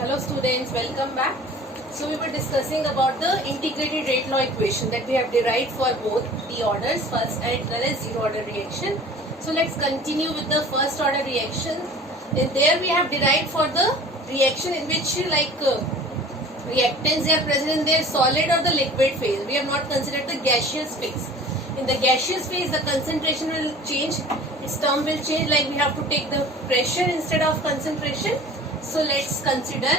Hello students, welcome back. So we were discussing about the integrated rate law equation that we have derived for both the orders, first as well as zero order reaction. So let's continue with the first order reaction. In there we have derived for the reaction in which reactants, they are present in their solid or the liquid phase. We have not considered the gaseous phase. In the gaseous phase, the concentration will change, its term will change, like we have to take the pressure instead of concentration. So let's consider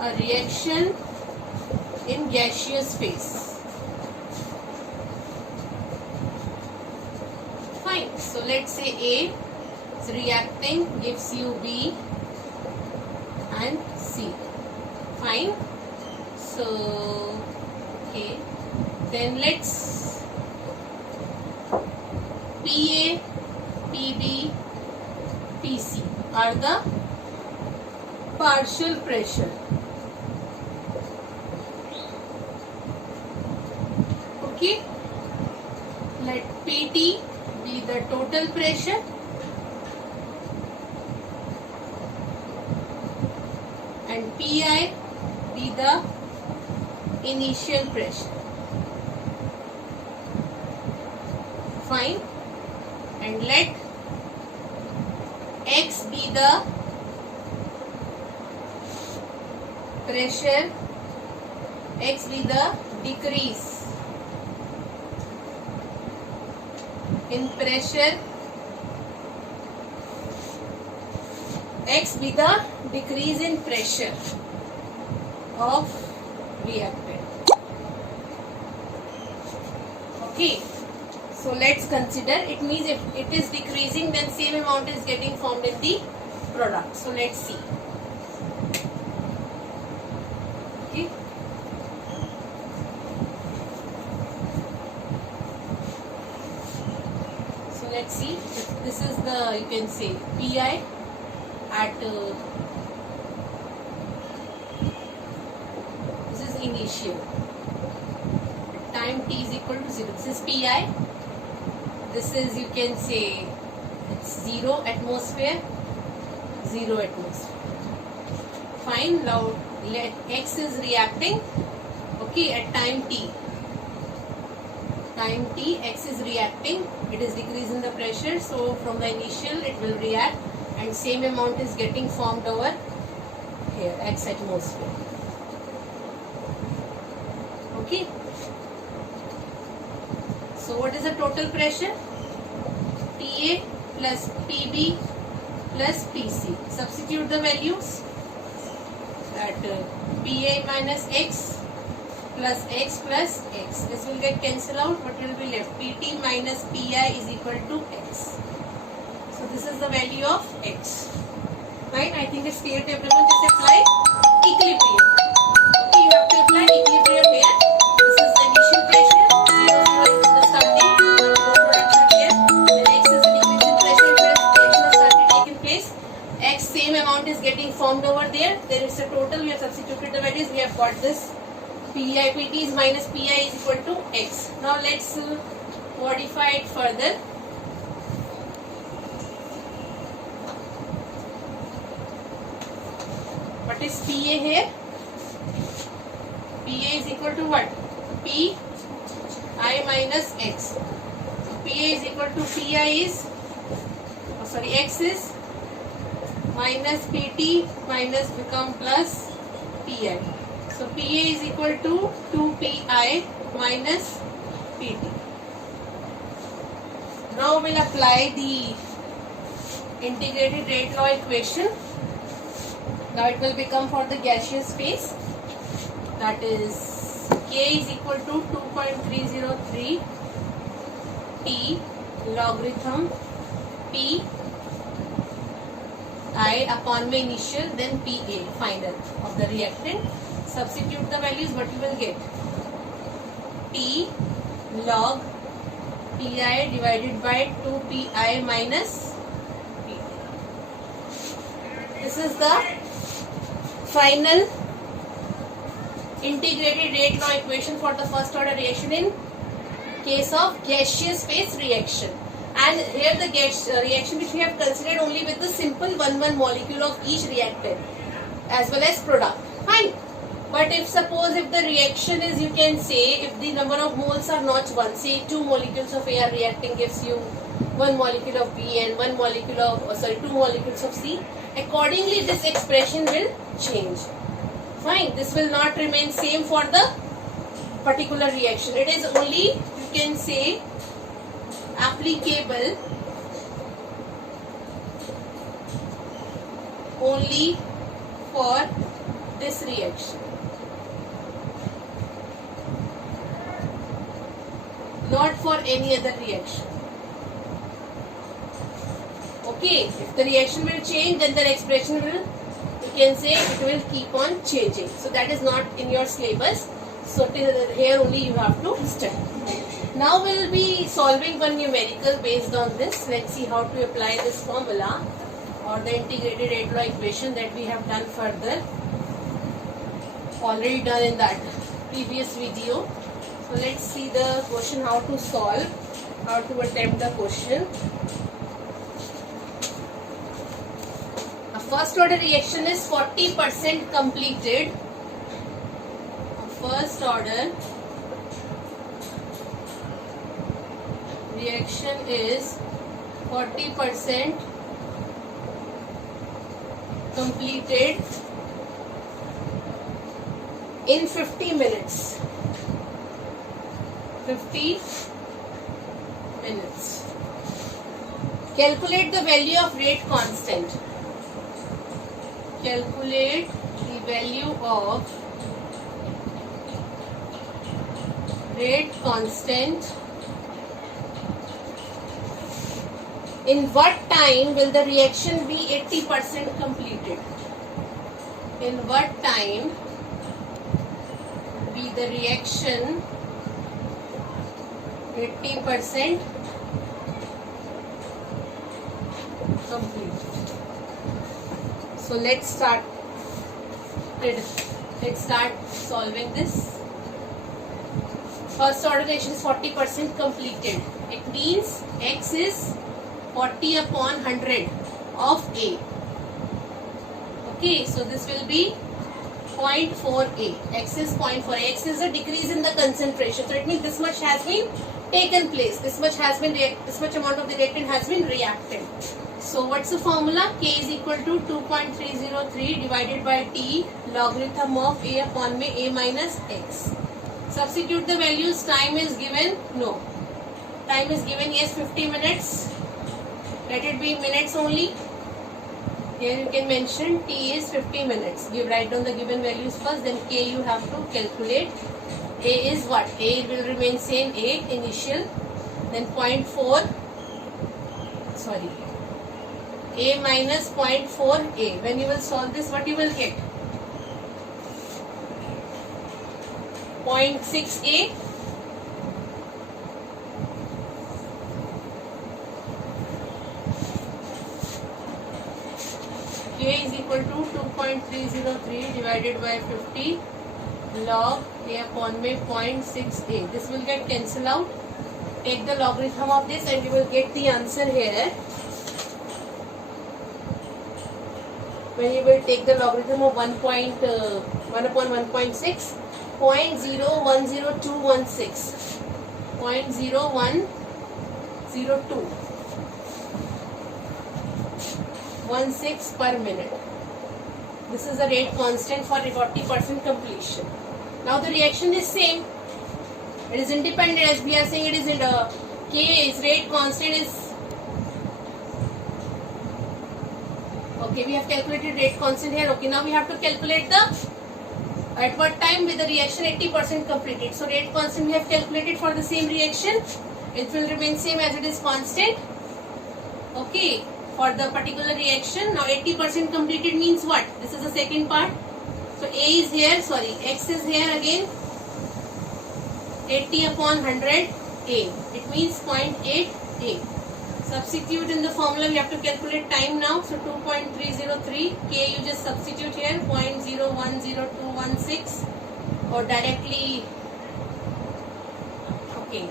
a reaction in gaseous phase. Fine. So let's say A is reacting, gives you B and C. Fine. So okay. Then let's PA, PB, PC are the partial pressure. Okay. Let PT be the total pressure and PI be the initial pressure. Fine. And let X be the pressure, X be the decrease in pressure, X be the decrease in pressure of reactant. Okay. So let's consider, it means if it is decreasing, then same amount is getting formed in the product. So let's see. Okay. So let's see. This is the, you can say, PI at this is initial. Time t is equal to 0. This is PI. This is, you can say, it's 0 atmosphere, 0 atmosphere. Fine. Now let X is reacting. Okay, at time t. Time t, X is reacting. It is decreasing the pressure. So from the initial, it will react, and same amount is getting formed over here, X atmosphere. Okay. So what is the total pressure? TA plus PB plus PC. Substitute the values. That PA minus X plus X plus X. This will get cancelled out. What will be left? PT minus PI is equal to X. So this is the value of X. Right? I think it's clear to everyone. Just apply equilibrium. Okay, you have to apply equilibrium here. This is the initial pressure. 0, 0 is the starting. No production here. Then X is the decrease in pressure where the reaction has started taking place. X, same amount is getting formed over there. There is a total. We have substituted the values. We have got this. PI, PT is minus PI is equal to X. Now let's modify it further. What is PA here? PA is equal to what? P I minus X. So PA is equal to PI is, X is minus PT minus become plus PI. So PA is equal to 2PI minus PT. Now we'll apply the integrated rate law equation. Now it will become for the gaseous phase. That is K is equal to 2.303 T logarithm P I upon my initial, then PA final of the reactant. Substitute the values, what you will get? T log PI divided by 2PI minus PT. This is the final integrated rate law equation for the first order reaction in case of gaseous phase reaction. and here the reaction which we have considered only with the simple 1 molecule of each reactant as well as product. Fine. But if suppose if the reaction is, you can say, if the number of moles are not 1, say 2 molecules of A are reacting gives you 1 molecule of B and 2 molecules of C, accordingly this expression will change. Fine, this will not remain same for the particular reaction. It is only, you can say, applicable only for this reaction, not for any other reaction. Okay, if the reaction will change, then the expression will, you can say, it will keep on changing. So that is not in your syllabus. So till here only you have to study. Now we will be solving one numerical based on this. Let's see how to apply this formula or the integrated rate law equation that we have done further. Already done in that previous video. So let's see the question, how to solve, how to attempt the question. A first order reaction is 40% completed. A first order reaction is 40% completed in 50 minutes. 50 minutes. Calculate the value of rate constant. Calculate the value of rate constant. In what time will the reaction be 80% completed? In what time will the reaction 80% complete? So let's start solving this. First order reaction is 40% completed. It means X is 40 upon 100 of A. Okay, so this will be 0.4 A. X is 0.4. X is a decrease in the concentration. So it means this much has been taken place. This much amount of the reactant has been reacted. So what's the formula? K is equal to 2.303 divided by T logarithm of A upon A minus X. Substitute the values. Time is given. No. Time is given, yes, 50 minutes. Let it be minutes only. Here you can mention T is 50 minutes. You write down the given values first, then K you have to calculate. A is what? A will remain same, A initial, then 0.4, sorry, A minus 0.4 A. When you will solve this, what you will get? 0.6 A. K is equal to 2.303 divided by 50 log A upon 0.6A. This will get cancelled out. Take the logarithm of this and you will get the answer here. When you will take the logarithm of 1 upon 1.6, 0.010216, 0.0102. 16 per minute. This is the rate constant for 40% completion. Now the reaction is same. It is independent, as we are saying. It is in K is rate constant is okay. We have calculated rate constant here. Okay, now we have to calculate the at what time with the reaction 80% completed. So rate constant we have calculated for the same reaction. It will remain same as it is constant. Okay. For the particular reaction, now 80% completed means what? This is the second part. So A is here, sorry, X is here again. 80 upon 100 A. It means 0.8 A. Substitute in the formula, we have to calculate time now. So 2.303 K you just substitute here, 0.010216 or directly, okay,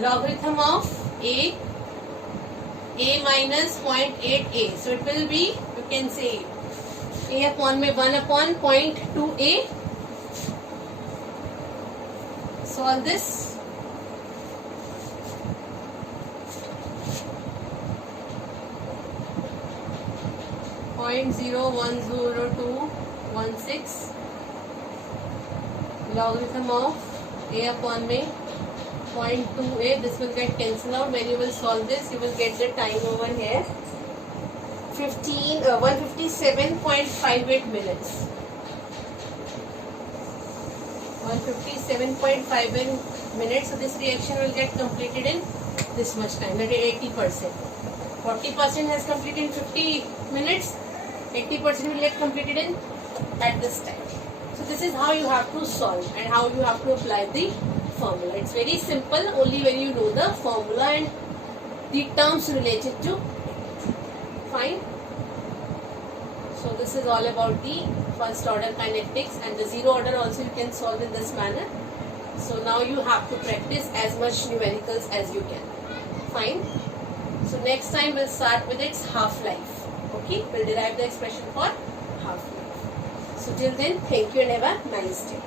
logarithm of A minus 0.8 A. So it will be, you can say A upon में 1 upon 0.2 A. Solve this. 0.010216 logarithm of A upon में 0.2a. This will get cancelled out. When you will solve this, you will get the time over here 157.58 minutes. 157.58 minutes. So this reaction will get completed in this much time, that is 80%. 40% has completed in 50 minutes. 80% will get completed in at this time. So this is how you have to solve and how you have to apply the formula. It's very simple only when you know the formula and the terms related to it. Fine. So this is all about the first order kinetics, and the zero order also you can solve in this manner. So now you have to practice as much numericals as you can. Fine. So next time we'll start with its half-life. Okay, we'll derive the expression for half-life. So till then, thank you and have a nice day.